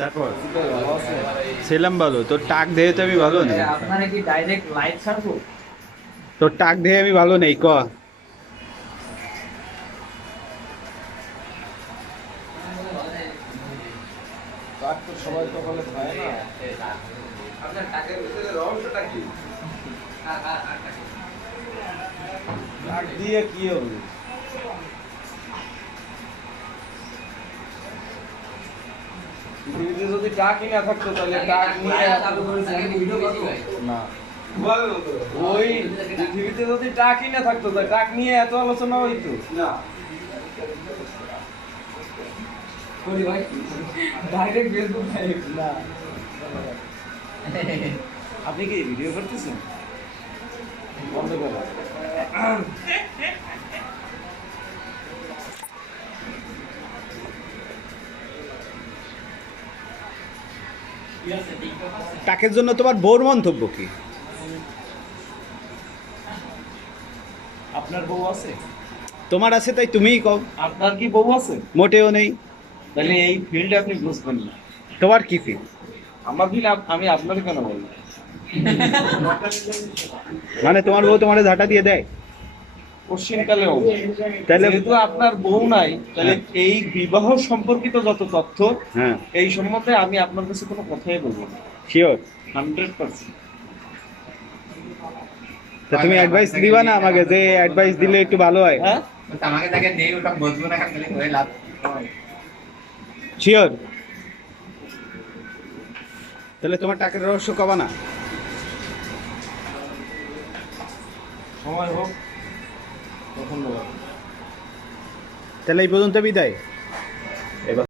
তারপর ছিলাম ভালো, তোর টাক দেহে তো আমি ভালো নেই। আপনারা কি ডাইরেক্ট লাইভ ছাড়বো? তোর টাক দেহে আমি ভালো নেই ক। টাক তো সবাই সকালে খায় না। আপনার টাকের ভিতরে রহস্যটা কি? টাক দিয়ে কি হবে? পৃথিবীতে যদি টাকই না থাকতো তাহলে টাক নিয়ে না, ওই পৃথিবীতে যদি টাকই না থাকতো তাহলে টাক নিয়ে এত আলোচনা হইতো না। করি ভাই ডাইরেক্ট ফেসবুক লাইভ না। আপনি কি ভিডিও করতেছেন? বন্ধ করো। টাকের জন্য তোমার বউর মন্তব্য কি? আপনার বউ আছে? তোমার আছে তাই তুমিই কও। আপনার কি বউ আছে? মোটেও নেই। তাহলে এই ফিল্ডে আপনি বুঝবেন না। তোমার কি ফিল? আমার ফিল্ড আমি আপনাকে কেন বলবো? মানে তোমার বউ তোমার ঝাঁটা দিয়ে দেয়? পশ্চিমকালেও তাহলে যেহেতু আপনার বউ নাই, তাহলে এই বিবাহ সম্পর্কিত যত তথ্য হ্যাঁ এই সম্বন্ধে আমি আপনার কাছে কোনো কথাই বলবো না। শিওর? 100%। তা তুমি অ্যাডভাইস দিবা না আমাকে, যে অ্যাডভাইস দিলে একটু ভালো হয়? হ্যাঁ, আমাকে তাকে দেই, ওটা বদবু না খালি করে লাভ। শিওর? তাহলে তোমার টাকের রহস্য কবা না? সময় হোক তখন বলবো। তাহলে এই পর্যন্ত বিদায়। এবার